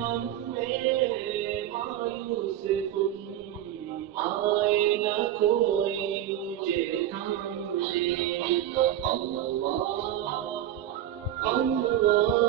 غم میں مایوس تم آئے نہ کوئی مجھے تھامنے اللہ اللہ